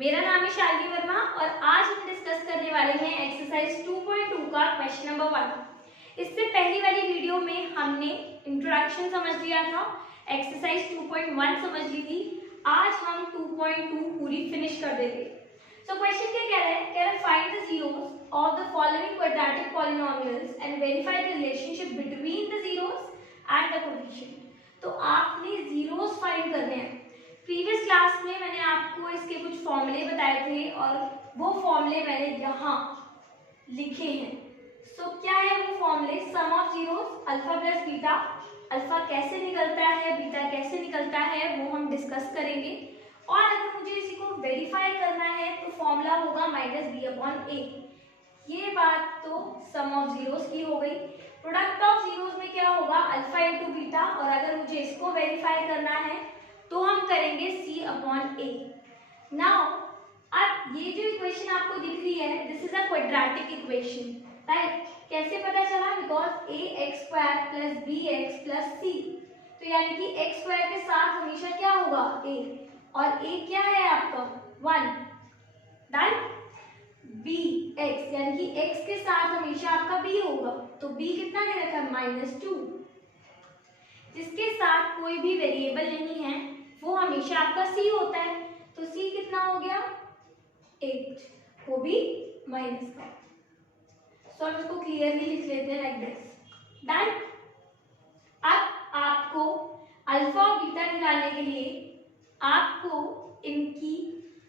मेरा नाम है शालिनी वर्मा और आज हम डिस्कस करने वाले हैं एक्सरसाइज 2.2 का क्वेश्चन नंबर 1। इससे पहली वाली वीडियो में हमने इंट्रोडक्शन समझ लिया था, एक्सरसाइज 2.1 समझ ली थी। आज हम 2.2 पूरी फिनिश कर देंगे। सो क्वेश्चन क्या कह रहा है find the zeros of the following quadratic polynomials and verify the relationship between the zeros and the coefficient. तो आपने जीरोस फाइंड करने हैं। प्रीवियस क्लास में मैंने आपको इसके कुछ फॉर्मूले बताए थे और वो फॉर्मूले मैंने यहाँ लिखे हैं। सो क्या है वो फॉर्मूले? Sum of zeros alpha plus beta, alpha कैसे निकलता है, बीटा कैसे निकलता है, वो हम डिस्कस करेंगे। और अगर मुझे इसी को वेरीफाई करना है तो फॉर्मूला होगा माइनस बी अपॉन ए। ये बात तो सम ऑफ जीरोस की हो गई। प्रोडक्ट ऑफ जीरोस में क्या होगा? Alpha into beta. और अगर मुझे इसको वेरीफाई करना है तो हम करेंगे c अपॉन ए। नाउ अब ये जो इक्वेशन आपको दिख रही है this is a quadratic equation, right? कैसे पता चला? Because A X square plus B X plus C, तो यानी कि एक्स स्क्वायर के साथ हमेशा क्या होगा? ए, और ए क्या है आपका? 1, डन। बी एक्स यानी कि एक्स के साथ हमेशा आपका बी होगा, तो बी कितना दे रखा है? -2। जिसके साथ कोई भी वेरिएबल नहीं है वो हमेशा आपका सी होता है, तो सी कितना हो गया? 8, वो भी माइनस का। सो हम इसको क्लियरली लिख लेते हैं लाइक दिस, डन। अब आपको अल्फा और बीटा निकालने के लिए आपको इनकी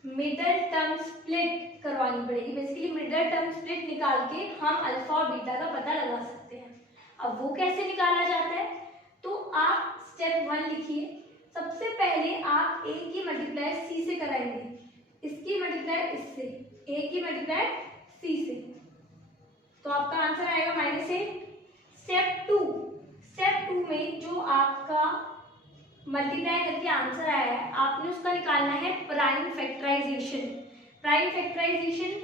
मिडल टर्म स्प्लिट करवानी पड़ेगी। बेसिकली मिडल टर्म स्प्लिट निकाल के हम अल्फा और बीटा का पता लगा सकते हैं। अब वो कैसे निकाला जाता है? तो आप स्टेप 1 लिखिए। सबसे पहले आप a की मल्टीप्लाई c से कराएंगे, इसकी मल्टीप्लाई इससे, a की मल्टीप्लाई c से, तो आपका आंसर आएगा -8। स्टेप 2 में जो आपका मल्टीप्लाई करके आंसर आया है आपने उसका निकालना है प्राइम फैक्टराइजेशन। प्राइम फैक्टराइजेशन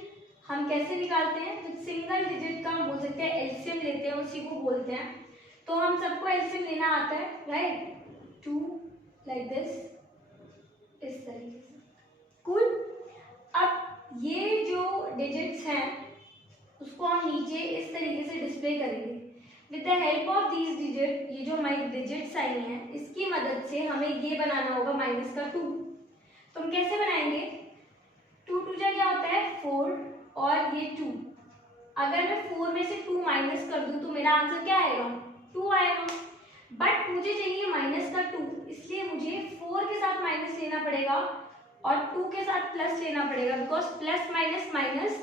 हम कैसे निकालते हैं? तो सिंगल डिजिट का हम बोल सकते हैं एलसीएम लेते हैं, उसी को बोलते हैं। तो हम सबको एलसीएम लेना आता है, राइट? 2 लाइक दिस, इस तरीके से, कूल। अब ये जो डिजिट्स हैं उसको हम नीचे इस तरीके से डिस्प्ले करेंगे। With the help of these digit, ये जो हमारी डिजिट्स आई हैं इसकी मदद से हमें ये बनाना होगा -2। तो हम कैसे बनाएंगे? 2 2 जा क्या होता है? 4, और ये 2। अगर मैं 4 में से 2 माइनस कर दूं तो मेरा आंसर क्या आएगा? 2 आएगा। बट मुझे चाहिए -2, इसलिए मुझे 4 के साथ माइनस लेना पड़ेगा और 2 के साथ प्लस लेना पड़ेगा, बिकॉज प्लस माइनस माइनस,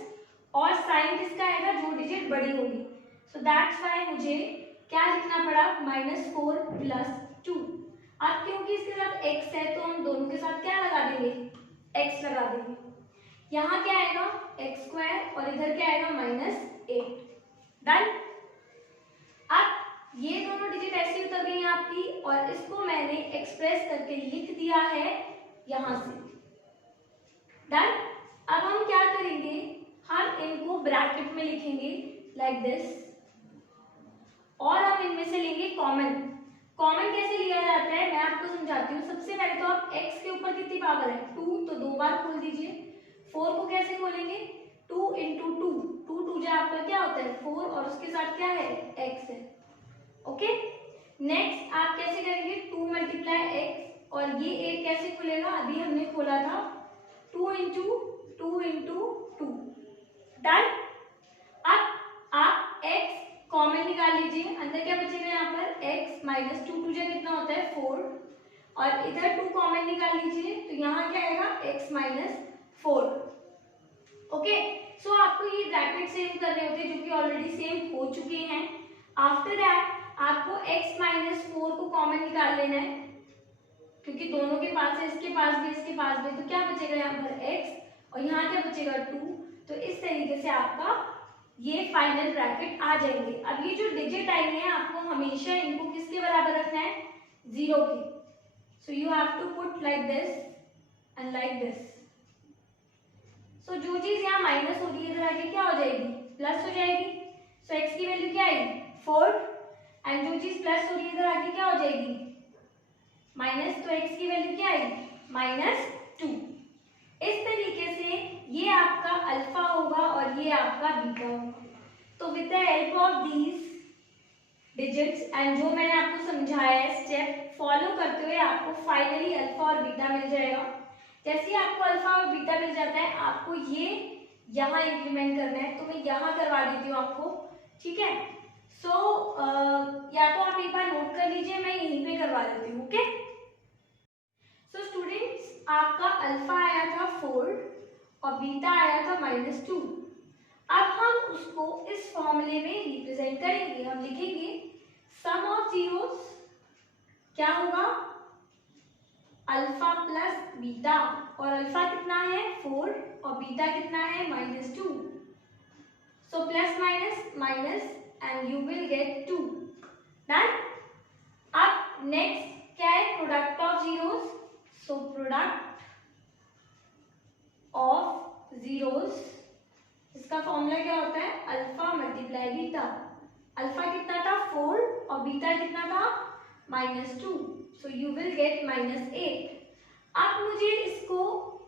और साइन किसका आएगा? जो डिजिट बड़ी होगी। सो दैट्स व्हाई मुझे क्या लिखना पड़ा? -4 + 2। अब क्योंकि इसके साथ x है तो हम दोनों के साथ क्या लगा देंगे? x लगा देंगे। यहाँ क्या आएगा? x² और इधर क्या आएगा? -8, डन। अब ये दोनों डिजिट ऐसी उतर गई आपकी और इसको मैंने एक्सप्रेस करके लिख दिया है यहां से, डन। अब हम क्या करेंगे? हम इनको ब्रैकेट में लिखेंगे लाइक दिस, और हम इनमें से लेंगे कॉमन। कॉमन कैसे लिया जाता है मैं आपको समझाती हूँ। सबसे पहले तो आप x के ऊपर कितनी पावर है? 2, तो 2 बार खोल दीजिए। 4 को कैसे खोलेंगे? 2 × 2, 2 2 जा आपका क्या होता है? 4, और उसके साथ क्या है? x है, ओके। नेक्स्ट आप कैसे करेंगे? 2 × x, और ये एक कैसे खुलेगा? अभी हमने खोला था 2 × 2 × 2, डन। अब आप x कॉमन निकाल लीजिए, अंदर क्या बचेगा? यहाँ पर x -2 2 जा कितना होता है? 4, और इधर 2 कॉमन निकाल लीजिए, तो यहाँ क्या आएगा? x - 4, okay. सो आपको ये ब्रैकेट सेम करने होते हैं जो कि ऑलरेडी सेम हो चुके हैं। आफ्टर दैट आपको x -4 को कॉमन निकाल लेना है, क्योंकि दोनों के पास है, इसके पास भी इसके पास भी, तो क्या बचेगा यहाँ पर? x, और यहाँ क्या बचेगा? 2। तो इस तरीके से आपका ये फाइनल ब्रैकेट आ जाएंगे। अब ये जो डिजिट आई है आपको हमेशा इनको किसके बराबर रखना है? 0 के। So you have to put like this and like this. सो जो चीज यहाँ माइनस होगी इधर आके क्या हो जाएगी? प्लस हो जाएगी। सो x की वैल्यू क्या आएगी? 4, एंड जो चीज प्लस हो रही है इधर आके क्या हो जाएगी? माइनस, तो x की वैल्यू क्या आएगी? -2, इस तरीके से ये आपका अल्फा होगा और ये आपका बीटा होगा। तो with the help of these digits and जो मैंने आपको समझाया है स्टेप फॉलो करते हुए आपको फाइनली अल्फा और बीटा मिल जाएगा। जैसे ही आपको अल्फा और बीटा मिल जाता है आपको ये यहाँ इंप्लीमेंट करना है, तो मैं यहाँ करवा देती हूँ आपको, ठीक है। सो या तो आप एक बार नोट कर लीजिए, मैं यहीं पे करवा देती हूँ, ओके। सो स्टूडेंट्स, आपका अल्फा आया था 4 और बीटा आया था -2। अब हम उसको इस फॉर्मूले में रिप्रेजेंट करेंगे। हम लिखेंगे सम ऑफ जीरोस क्या होगा, अल्फा प्लस बीटा, और अल्फा कितना है 4 और बीटा कितना है -2। So plus minus minus and you will get 2। Done. अब नेक्स्ट क्या है, product of zeros. So product of zeros, इसका फॉर्मूला क्या होता है, अल्फा मल्टीप्लाई बीटा। अल्फा कितना था 4 और बीटा कितना था -2। So you will get -8। अब मुझे इसको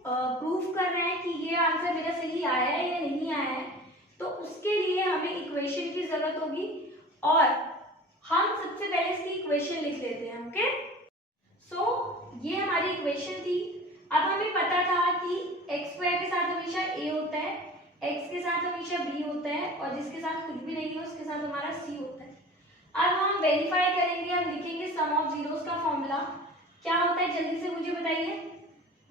प्रूफ करना है कि ये आंसर मेरा सही आया है या नहीं आया है, तो उसके लिए हमें इक्वेशन की जरूरत होगी और हम सबसे पहले इसकी इक्वेशन लिख लेते हैं, ओके। सो ये हमारी इक्वेशन थी। अब हमें पता था कि एक्स स्क्वायर के साथ हमेशा a होता है, x के साथ हमेशा b होता है और जिसके साथ कुछ भी नहीं है उसके साथ हमारा c होता है। अब हम वेरीफाई करेंगे, हम लिखेंगे सम ऑफ जीरोस का फॉर्मूला क्या होता है, जल्दी से मुझे बताइए।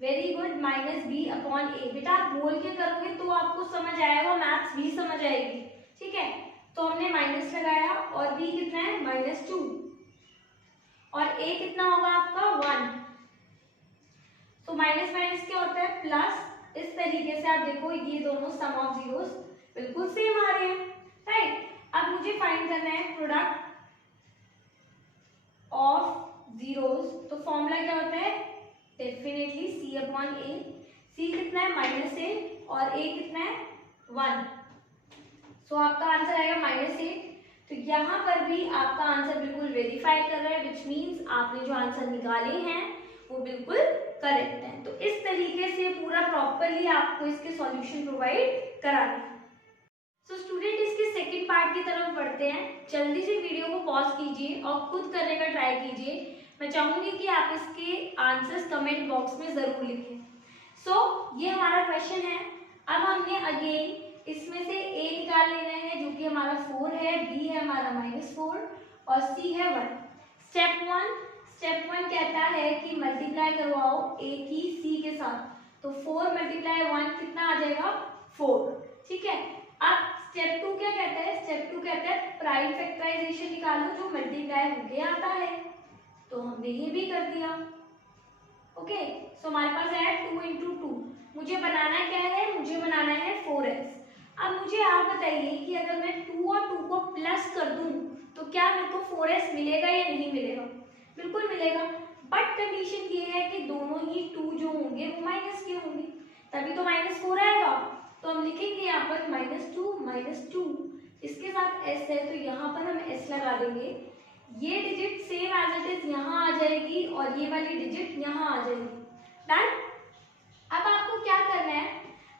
Very good, -b/a। बेटा आप बोल के करोगे तो आपको समझ आएगा, मैथ्स भी समझ आएगी, ठीक है। तो हमने माइनस लगाया और b कितना है -2 और a कितना होगा आपका 1। तो माइनस माइनस क्या होता है प्लस। इस तरीके से आप देखो ये दोनों सम ऑफ जीरोस बिल्कुल सेम आ रहे हैं, राइट। अब मुझे फाइंड करना है प्रोडक्ट ऑफ जीरोस। तो फॉर्मूला क्या होता है, डेफिनेटली c/a। c कितना है -8 और a कितना है 1। सो आपका आंसर आएगा -8। तो यहाँ पर भी आपका आंसर बिल्कुल वेरीफाई कर रहा है, विच मीन्स आपने जो आंसर निकाले हैं वो बिल्कुल करेक्ट है। तो इस तरीके से पूरा प्रॉपरली आपको इसके सॉल्यूशन प्रोवाइड कराना है। सो स्टूडेंट, इसके सेकंड पार्ट की तरफ बढ़ते हैं। जल्दी से वीडियो को पॉज कीजिए और खुद करने का ट्राई कीजिए। मैं चाहूंगी कि आप इसके आंसर्स कमेंट बॉक्स में जरूर लिखें। सो ये हमारा क्वेश्चन है। अब हमने अगेन इसमें से a निकाल लेना है जो कि हमारा 4 है, b है हमारा -4 और c है 1। स्टेप 1 कहता है कि मल्टीप्लाई करवाओ a की c के साथ। तो 4 × 1 कितना आ जाएगा 4, ठीक है। अब स्टेप 2 क्या कहता है, स्टेप 2 कहता है प्राइम फैक्टराइजेशन निकालो जो मल्टीप्लाई होके आता है। तो हमने ये भी कर दिया, ओके। सो हमारे पास है 2 × 2। मुझे बनाना क्या है, मुझे बनाना है 4s। अब मुझे आप बताइए कि अगर मैं 2 और 2 को प्लस कर दूं तो क्या मेरे को 4s मिलेगा या नहीं मिलेगा, बिल्कुल मिलेगा। बट कंडीशन ये है कि दोनों ही 2 जो होंगे वो माइनस के होंगे, तभी तो -4 आएगा। तो हम लिखेंगे यहाँ पर -2 इसके साथ s है तो यहाँ पर हम s लगा देंगे। ये digit same as it is यहाँ आ जाएगी और ये वाली डिजिट यहाँ आ जाएगी। डन। अब आपको क्या करना है,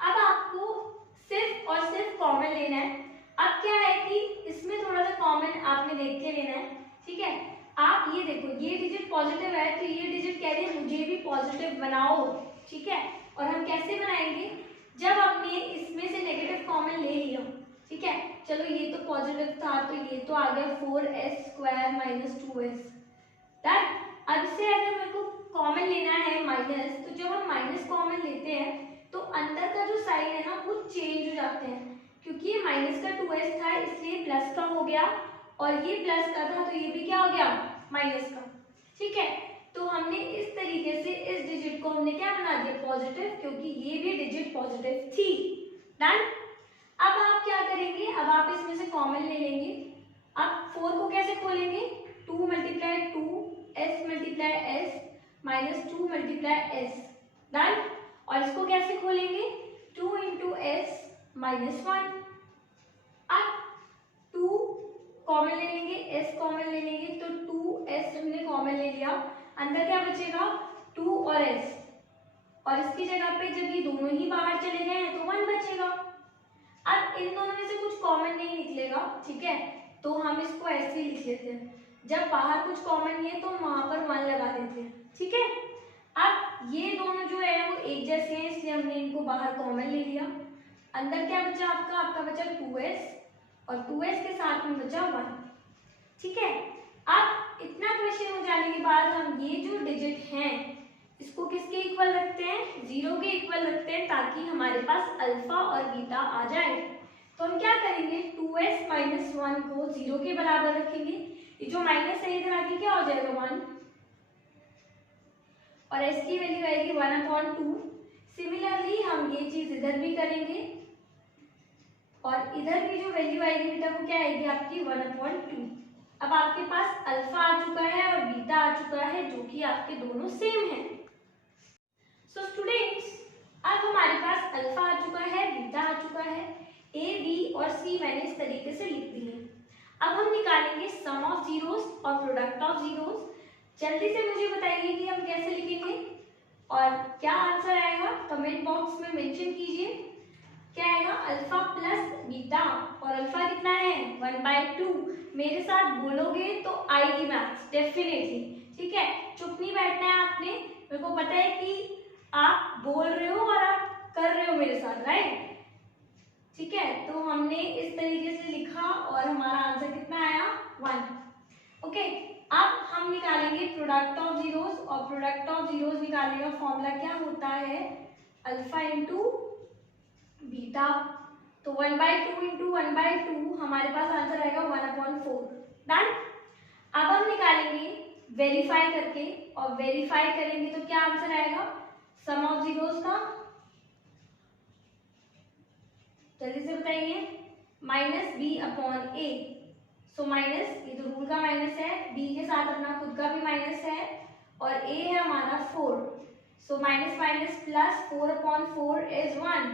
अब आपको सिर्फ और सिर्फ कॉमन लेना है। अब क्या है कि इसमें थोड़ा सा कॉमन आपने देख के लेना है, ठीक है। आप ये देखो ये डिजिट पॉजिटिव है तो ये डिजिट कह रही है मुझे भी पॉजिटिव बनाओ, ठीक है। और हम कैसे बनाएंगे, जब हमने इसमें से नेगेटिव कॉमन ले लिया, ठीक है। चलो ये तो पॉजिटिव था तो ये तो आ गया 4s² - 2s। डन। अब से अगर मेरे को कॉमन लेना है माइनस, तो जब हम माइनस कॉमन लेते हैं तो अंदर का जो साइन है ना वो चेंज हो जाते हैं, क्योंकि ये माइनस का 2s था इसलिए प्लस का हो गया और ये प्लस का था तो ये भी क्या हो गया माइनस का, ठीक है। तो हमने इस तरीके से इस डिजिट को हमने क्या बना दिया पॉजिटिव, क्योंकि ये भी डिजिट पॉजिटिव थी। डन। अब आप क्या करेंगे, अब आप इसमें से कॉमन ले लेंगे। अब 4 को कैसे खोलेंगे, 2 × 2 s × s -2 × s। डन। और इसको कैसे खोलेंगे, 2 × s -1। अब 2 कॉमन ले लेंगे, s कॉमन ले लेंगे, तो 2s हमने कॉमन ले लिया, अंदर क्या बचेगा 2 और s, और इसकी जगह पे जब ये दोनों ही बाहर चले गए हैं तो 1 बचेगा। अब इन दोनों में से कुछ कॉमन नहीं निकलेगा, ठीक है, तो हम इसको ऐसे ही लिख लेते हैं, जब बाहर कुछ कॉमन नहीं है तो वहां पर 1 लगा देते हैं, ठीक है। अब ये दोनों जो है वो एक जैसे हैं, इसलिए हमने इनको बाहर कॉमन ले लिया। अंदर क्या बचा आपका बचा 2s और 2s के साथ में बचा 1, ठीक है। अब इतना क्वेश्चन हो जाने के बाद हम ये जो डिजिट हैं इसको किसके इक्वल रखते हैं, 0 के इक्वल रखते हैं, ताकि हमारे पास अल्फा और बीटा आ जाए। तो हम क्या करेंगे, 2s माइनस 1 को 0 के बराबर रखेंगे, ये जो माइनस है इधर आके क्या हो जाएगा 1, और s की वैल्यू आएगी 1/2। सिमिलरली हम ये चीज इधर भी करेंगे और इधर भी जो वैल्यू आएगी बेटा वो क्या आएगी आपकी 1/2। अब आपके पास अल्फा आ चुका है और बीटा आ चुका है, जो कि आपके दोनों सेम है। सो स्टूडेंट्स, अब हमारे पास अल्फा आ चुका है, बीटा आ चुका है, ए बी और सी मैंने इस तरीके से लिख दी है। अब हम निकालेंगे सम ऑफ जीरोस और प्रोडक्ट ऑफ जीरोस। जल्दी से मुझे बताइए कि हम कैसे लिखेंगे और क्या आंसर आएगा, कमेंट बॉक्स में मेंशन कीजिए। क्या आएगा, अल्फा प्लस बीटा, और अल्फा कितना है 1/2। मेरे साथ बोलोगे तो आएगी मैथ्स डेफिनेटली, ठीक है, चुप नहीं बैठना है आपने। मेरे को पता है कि आप बोल रहे हो और आप कर रहे हो मेरे साथ, राइट, ठीक है। तो हमने इस तरीके से लिखा और हमारा आंसर कितना आया 1, ओके। अब हम निकालेंगे प्रोडक्ट ऑफ जीरोस, और प्रोडक्ट ऑफ जीरोस निकालने का फॉर्मूला क्या होता है, अल्फा इंटू बीटा। तो 1/2 इंटू 1/2 हमारे पास आंसर आएगा 1/4। डन। अब हम निकालेंगे वेरीफाई करके, और वेरीफाई करेंगे तो क्या आंसर आएगा सम ऑफ जीरोस का, जल्दी से बताइए, -b/a। सो माइनस, ये तो रूल का माइनस है, b के साथ अपना खुद का भी माइनस है, और a है हमारा 4। So minus minus plus 4/4 is 1।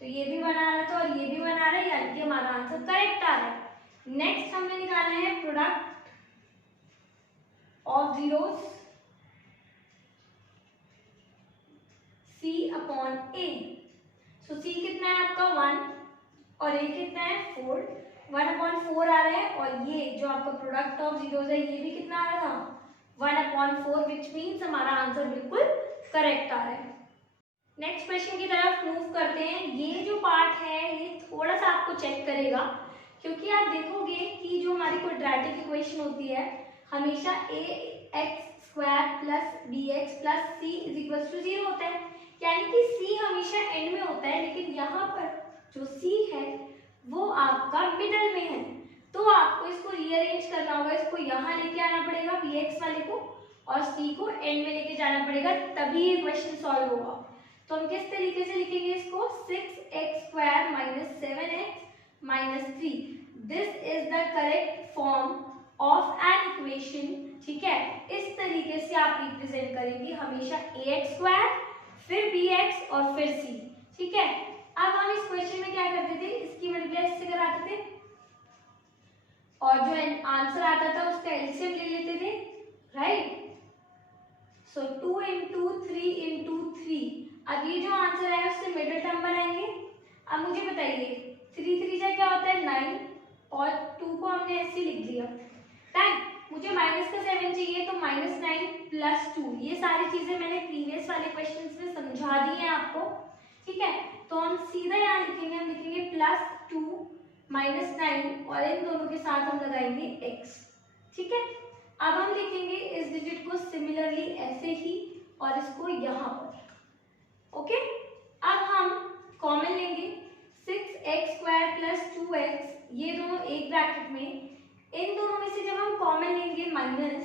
तो ये भी बना रहा था और ये भी बना रहा है, यानी कि हमारा आंसर करेक्ट आ रहा है। नेक्स्ट हमने निकालना है product of zeros, c/a। So c कितना है आपका 1 और a कितना है 4, 1/4 आ रहा है, और ये जो आपका प्रोडक्ट ऑफ जीरोस है ये भी कितना आ रहा था 1/4, विच मीन्स हमारा आंसर बिल्कुल करेक्ट आ रहा है। नेक्स्ट क्वेश्चन की तरफ मूव करते हैं। ये जो पार्ट है ये थोड़ा सा आपको चेक करेगा, क्योंकि आप देखोगे कि जो हमारी क्वाड्रेटिक इक्वेशन होती है हमेशा ax² plus bx plus c is 0 होता है, यानी कि c हमेशा एंड में होता है, लेकिन यहाँ पर जो c है वो आपका मिडल में है। तो आपको इसको रीअरेंज करना होगा, इसको यहाँ लेके आना पड़ेगा bx वाले को, और c को एंड में लेके जाना पड़ेगा, तभी ये क्वेश्चन सॉल्व होगा। तो हम किस तरीके से लिखेंगे इसको, 6x² minus 7x minus 3। This is the correct form of an equation, ठीक है। इस तरीके से आप रिप्रेजेंट करेंगे हमेशा ax², फिर bx और फिर c, ठीक है। अब हम इस क्वेश्चन में क्या करते थे, इसकी मल्टीप्लाई इससे कराते थे और जो आंसर आता था उसका एलसीएम ले लेते थे, राइट। सो 2 इंटू 3 इंटू 3, अब ये जो आंसर है उससे मिडिल टर्म बनाएंगे। अब मुझे बताइए 3 3 जा क्या होता है 9, और 2 को हमने ऐसे लिख दिया। टाइम मुझे माइनस का 7 चाहिए, तो -9 प्लस 2, ये सारी चीजें मैंने प्रीवियस वाले क्वेश्चंस में समझा दी है आपको, ठीक है। तो हम सीधा यहाँ लिखेंगे, हम लिखेंगे +2 -9 और इन दोनों के साथ हम लगाएंगे x, ठीक है। अब हम लिखेंगे इस डिजिट को सिमिलरली ऐसे ही और इसको यहाँ पर, ओके। अब हम कॉमन लेंगे 6x² प्लस 2x, ये दोनों एक ब्रैकेट में, इन दोनों में से जब हम कॉमन लेंगे माइनस,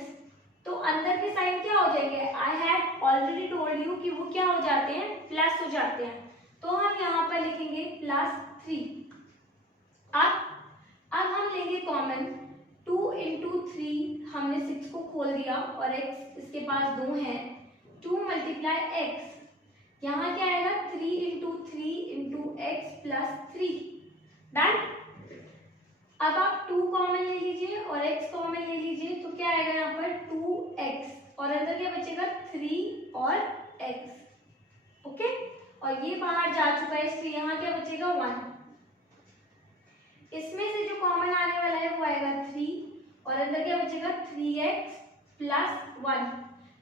तो अंदर के साइन क्या हो जाएंगे, I have already told you कि वो क्या हो जाते हैं, प्लस हो जाते हैं। तो हम यहाँ पर लिखेंगे +3। अब हम लेंगे कॉमन 2 इंटू 3, हमने 6 को खोल दिया और x इसके पास 2 है, 2 मल्टीप्लाई x, यहाँ क्या आएगा 3 into 3 into x plus 3। Done. अब आप 2 कॉमन ले लीजिए और x कॉमन ले लीजिए, तो क्या आएगा यहाँ पर 2x, और अंदर क्या बचेगा 3 और x, ओके, और ये बाहर जा चुका है इसलिए यहाँ क्या बचेगा 1। इसमें से जो कॉमन आने वाला है वो आएगा 3 और अंदर क्या बचेगा 3x + 1।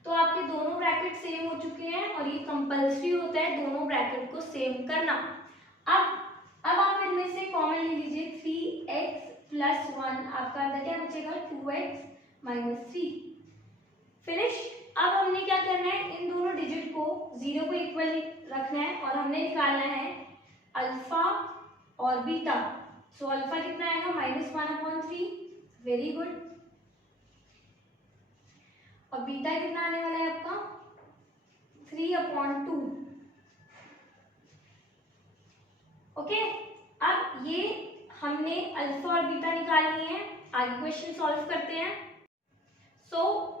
तो आपके दोनों ब्रैकेट सेम हो चुके हैं और ये कंपल्सरी होता है दोनों ब्रैकेट को सेम करना। अब आप इनमें से कॉमन ले लीजिए 3x + 1, आपका अंदर क्या बचेगा 2x - 3। फिनिश। अब हमने क्या करना है, इन दोनों डिजिट को 0 को इक्वल रखना है और हमने निकालना है अल्फा और बीटा। सो अल्फा कितना आएगा -1/3, वेरी गुड। और बीटा कितना आने वाला है आपका 3/2। ओके, अब ये हमने अल्फा और बीटा निकाल लिए हैं, आगे क्वेश्चन सॉल्व करते हैं।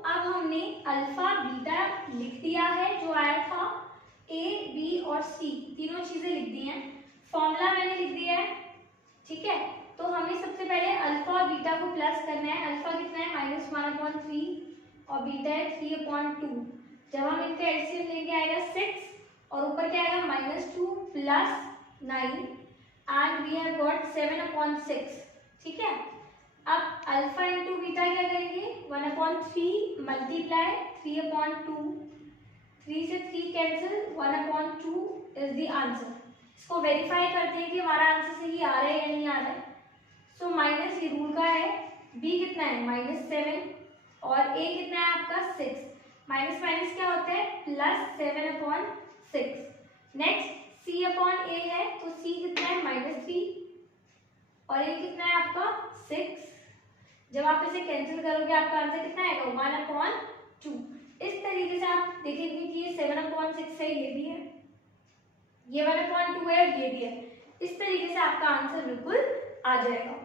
अब हमने अल्फा बीटा लिख दिया है, जो आया था ए बी और सी तीनों चीजें लिख दी हैं, फॉर्मूला मैंने लिख दिया है, ठीक है। तो हमें सबसे पहले अल्फा और बीटा को प्लस करना है। अल्फा कितना है -1/3 और बीटा है 3/2। जब हम इनका एलसीएम लेंगे आएगा 6 और ऊपर क्या आएगा -2 + 9 एंड वी हैव गॉट 7/6, ठीक है। अब अल्फा इंटू बीटा क्या करेंगे 1/3 मल्टीप्लाई 3/2, 3 से 3 कैंसिल, 1/2 इज द आंसर। इसको वेरीफाई करते हैं कि हमारा आंसर सही आ रहा है या नहीं आ रहा है। सो माइनस ये रूल का है, बी कितना है -7 और ए कितना है आपका 6। माइनस माइनस क्या होता है +7/6। नेक्स्ट c/a है, तो c कितना है -3 और a कितना है आपका 6। जब आप इसे कैंसिल करोगे आपका आंसर कितना आएगा 1/2। इस तरीके से आप देखेंगे कि ये 7/6 है, ये भी है, ये 1/2 है, ये भी है। इस तरीके से आपका आंसर बिल्कुल आ जाएगा।